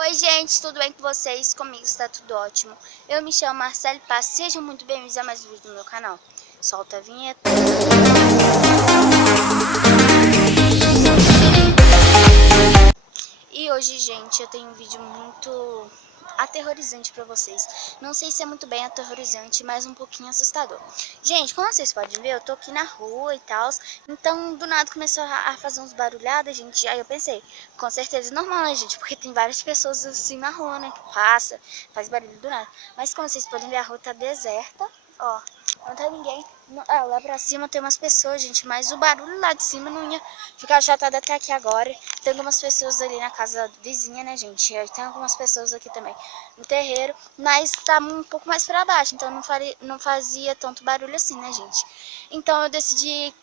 Oi gente, tudo bem com vocês? Comigo está tudo ótimo. Eu me chamo Marcelo Paz, sejam muito bem-vindos a mais um vídeo do meu canal. Solta a vinheta. E hoje, gente, eu tenho um vídeo muito aterrorizante pra vocês. Não sei se é muito bem aterrorizante, mas um pouquinho assustador. Gente, como vocês podem ver, eu tô aqui na rua e tal. Então, do nada começou a fazer uns barulhadas, gente. Aí eu pensei, com certeza é normal, né, gente? Porque tem várias pessoas assim na rua, né? Que passa, faz barulho do nada. Mas como vocês podem ver, a rua tá deserta. Ó, não tem ninguém. Lá pra cima tem umas pessoas, gente. Mas o barulho lá de cima não ia ficar chatado até aqui agora. Tem algumas pessoas ali na casa vizinha, né, gente? Tem algumas pessoas aqui também no terreiro. Mas tá um pouco mais pra baixo. Então não fazia tanto barulho assim, né, gente? Então eu decidi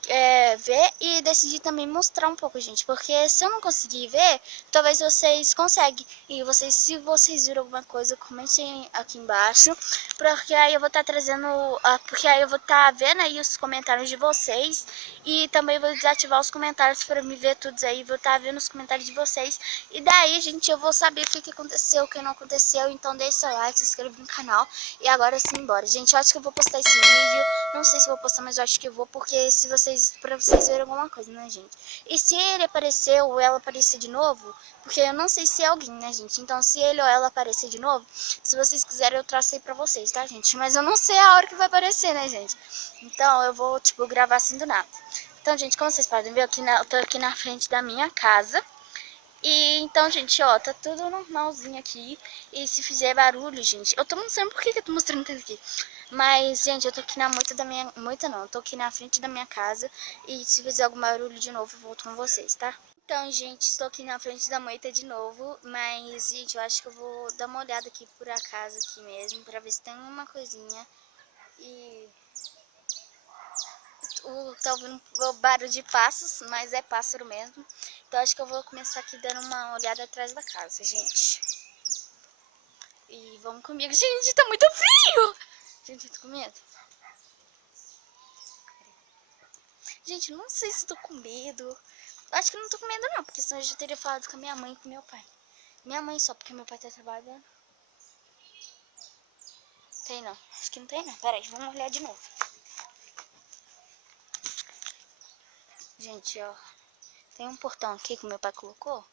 ver e decidi também mostrar um pouco, gente. Porque se eu não conseguir ver, talvez vocês conseguem. E se vocês viram alguma coisa, comentem aqui embaixo. Porque aí eu vou estar trazendo... porque aí eu vou estar vendo aí os comentários de vocês. E também vou desativar os comentários para me ver todos aí. Vou estar vendo os comentários de vocês. E daí, gente, eu vou saber o que aconteceu, o que não aconteceu. Então deixe seu like, se inscreva no canal. E agora sim, bora. Gente, eu acho que eu vou postar esse vídeo. Não sei se vou postar, mas eu acho que eu vou. Porque pra vocês verem alguma coisa, né, gente? E se ele aparecer ou ela aparecer de novo... Porque eu não sei se é alguém, né, gente? Então, se ele ou ela aparecer de novo, se vocês quiserem, eu tracei pra vocês, tá, gente? Mas eu não sei a hora que vai aparecer, né, gente? Então, eu vou, tipo, gravar assim do nada. Então, gente, como vocês podem ver, eu tô aqui na frente da minha casa. E, então, gente, ó, tá tudo normalzinho aqui. E se fizer barulho, gente... Eu tô mostrando por que eu tô mostrando tudo aqui. Mas, gente, eu tô aqui na moita da minha... Moita não, eu tô aqui na frente da minha casa. E se fizer algum barulho de novo, eu volto com vocês, tá? Então, gente, estou aqui na frente da moita de novo, mas, gente, eu acho que eu vou dar uma olhada aqui por acaso aqui mesmo, pra ver se tem uma coisinha. E tá ouvindo o barulho de passos, mas é pássaro mesmo. Então, acho que eu vou começar aqui dando uma olhada atrás da casa, gente. E vamos comigo. Gente, tá muito frio! Gente, eu tô com medo. Gente, não sei se eu tô com medo. Acho que não tô com medo não, porque senão eu já teria falado com a minha mãe e com meu pai. Minha mãe só, porque meu pai tá trabalhando. Tem não, acho que não tem não. Pera aí, vamos olhar de novo. Gente, ó, tem um portão aqui que o meu pai colocou.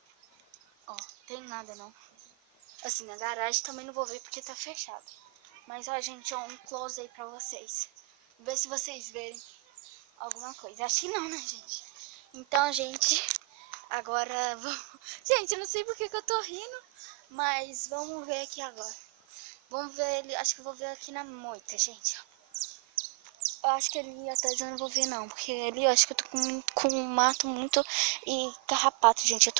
Ó, tem nada não. Assim, na garagem também não vou ver porque tá fechado. Mas ó, gente, ó, um close aí pra vocês. Ver se vocês verem alguma coisa. Acho que não, né, gente? Então, gente, agora vamos... Gente, eu não sei porque que eu tô rindo, mas vamos ver aqui agora. Vamos ver ele, acho que eu vou ver aqui na moita, gente, ó. Eu acho que ali atrás eu não vou ver não, porque ali eu acho que eu tô com mato muito e carrapato, gente.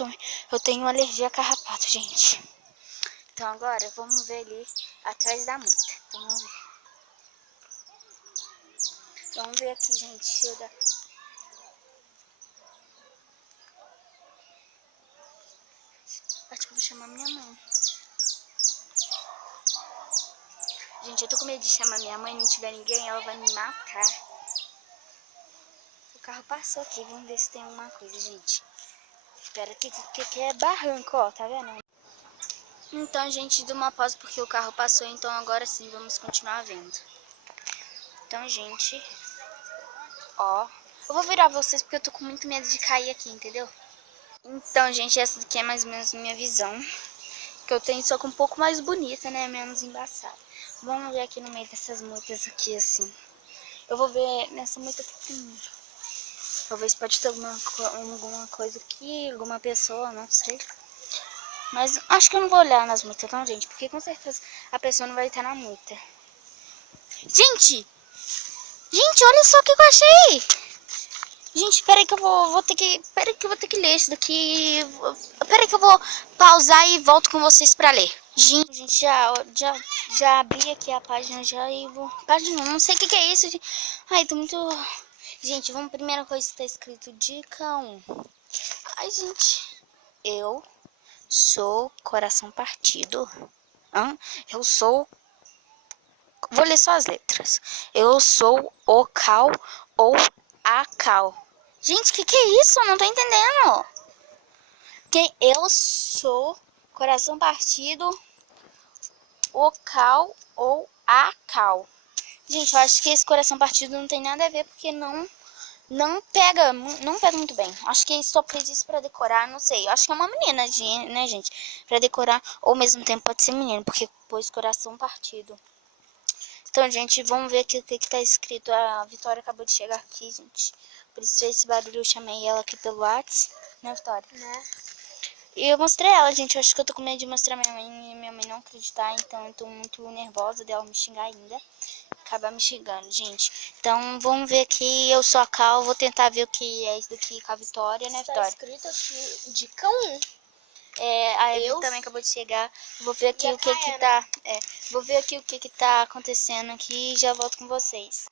Eu tenho alergia a carrapato, gente. Então agora vamos ver ali atrás da moita. Então, vamos ver aqui, gente. Deixa eu dar... Acho que eu vou chamar minha mãe. Gente, eu tô com medo de chamar minha mãe, não tiver ninguém, ela vai me matar. O carro passou aqui, vamos ver se tem alguma coisa, gente. Espera que é barranco, ó, tá vendo? Então, gente, deu uma pausa porque o carro passou, então agora sim vamos continuar vendo. Então, gente, ó, eu vou virar vocês porque eu tô com muito medo de cair aqui, entendeu? Então, gente, essa daqui é mais ou menos minha visão, que eu tenho, só que um pouco mais bonita, né, menos embaçada. Vamos ver aqui no meio dessas moitas aqui, assim. Eu vou ver nessa moita aqui primeiro. Talvez pode ter alguma coisa aqui, alguma pessoa, não sei. Mas acho que eu não vou olhar nas moitas não, gente, porque com certeza a pessoa não vai estar na moita. Gente! Gente, olha só o que eu achei! Gente, peraí que eu vou ter que... Peraí que eu vou ter que ler isso daqui. Peraí que eu vou pausar e volto com vocês pra ler. Gente, já abri aqui a página já e vou... Página, não sei o que é isso. Ai, tô muito... Gente, vamos... Primeira coisa que tá escrito, dica 1. Ai, gente. Eu sou coração partido. Eu sou... Vou ler só as letras. Eu sou o cal ou a cal. Gente, que é isso? Eu não tô entendendo. Eu sou coração partido, o cal ou a cal. Gente, eu acho que esse coração partido não tem nada a ver, porque não pega muito bem. Acho que só fez isso pra decorar, não sei. Acho que é uma menina, né, gente? Pra decorar, ou ao mesmo tempo pode ser menino, porque pôs coração partido. Então, gente, vamos ver aqui o que tá escrito. A Vitória acabou de chegar aqui, gente. Por isso esse barulho, eu chamei ela aqui pelo WhatsApp, né, Vitória? Né? E eu mostrei ela, gente. Eu acho que eu tô com medo de mostrar minha mãe e minha mãe não acreditar. Então eu tô muito nervosa dela me xingar ainda. Acabar me xingando, gente. Então vamos ver aqui. Eu sou a Cal. Vou tentar ver o que é isso daqui com a Vitória, né, Vitória? Tá escrito aqui, dica 1. A Evi também acabou de chegar. Vou ver aqui o que tá. Vou ver aqui o que tá acontecendo aqui e já volto com vocês.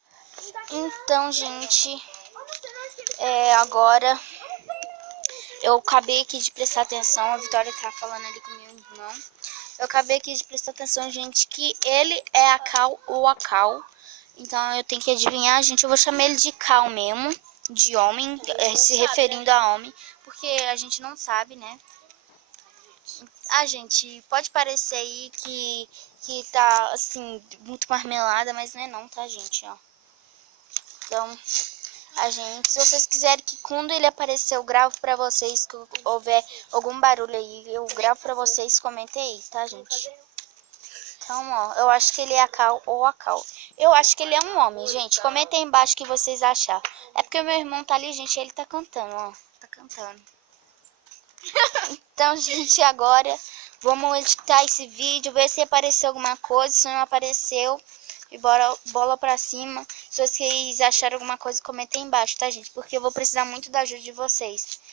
Então, gente. Agora. Eu acabei aqui de prestar atenção, a Vitória tá falando ali com meu irmão. Eu acabei aqui de prestar atenção, gente, que ele é a Cal ou a Cal. Então eu tenho que adivinhar, gente. Eu vou chamar ele de Cal mesmo, de homem, se referindo a homem, porque a gente não sabe, né? Gente, pode parecer aí que tá, assim, muito marmelada, mas não é não, tá, gente, ó. Então... se vocês quiserem que quando ele aparecer eu gravo pra vocês, que houver algum barulho aí, eu gravo pra vocês, comentem aí, tá, gente? Então, ó, eu acho que ele é a Cal ou a Cal. Eu acho que ele é um homem, gente. Comentem aí embaixo o que vocês acharam. É porque meu irmão tá ali, gente, ele tá cantando, ó. Tá cantando. Então, gente, agora vamos editar esse vídeo, ver se apareceu alguma coisa. Se não apareceu... E bola pra cima. Se vocês acharam alguma coisa, comentem aí embaixo, tá, gente? Porque eu vou precisar muito da ajuda de vocês.